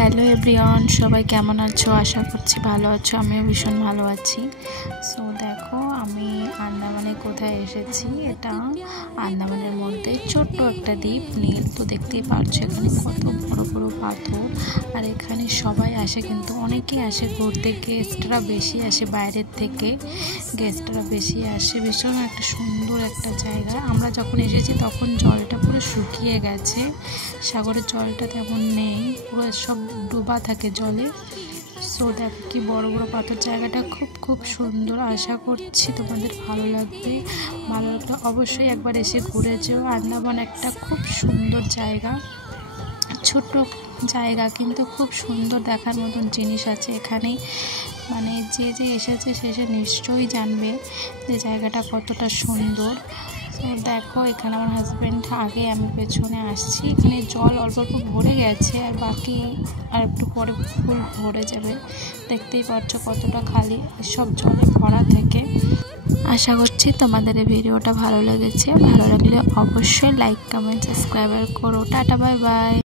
Hello everyone, সবাই কেমন আছো? আশা করছি ভালো আছো। আমিও ভীষণ ভালো আছি। সো দেখো আমি আন্দামানে কোথায় এসেছি। এটা আন্দামানের মধ্যে ছোট্ট একটা দ্বীপ নীল। তো দেখতেই পাচ্ছ এখানে কত বড় বড় পাথর। আর এখানে সবাই আসে, কিন্তু অনেকেই আসে ঘুরতে। গেস্টরা বেশি আসে, বাইরের থেকে গেস্টরা বেশি আসে। ভীষণ একটা সুন্দর একটা জায়গা। আমরা যখন এসেছি তখন জলটা পুরো শুকিয়ে গেছে, সাগরের জলটা তেমন নেই, পুরো সব ডোবা থাকে জলে। সো দেখো কি বড় বড় পাথর। জায়গাটা খুব সুন্দর। আশা করছি তোমাদের ভালো লাগবে। ভালো লাগলে অবশ্যই একবার এসে ঘুরে যেও। আন্দামান একটা খুব সুন্দর জায়গা, ছোট্ট জায়গা কিন্তু খুব সুন্দর, দেখার মতন জিনিস আছে এখানে। মানে যে এসেছে সে নিশ্চয়ই জানবে যে জায়গাটা কতটা সুন্দর। তো দেখো এখানে আমার হাজব্যান্ড আগে, আমি পেছনে আসছি। এখানে জল অল্প অল্প ভরে গেছে, আর বাকি আর একটু পরে ফুল ভরে যাবে। দেখতেই পাচ্ছ কতটা খালি, সব জলে ভরা থেকে। আশা করছি তোমাদের এই ভিডিওটা ভালো লেগেছে। ভালো লাগলে অবশ্যই লাইক, কমেন্ট, সাবস্ক্রাইব করো। Tata, bye bye.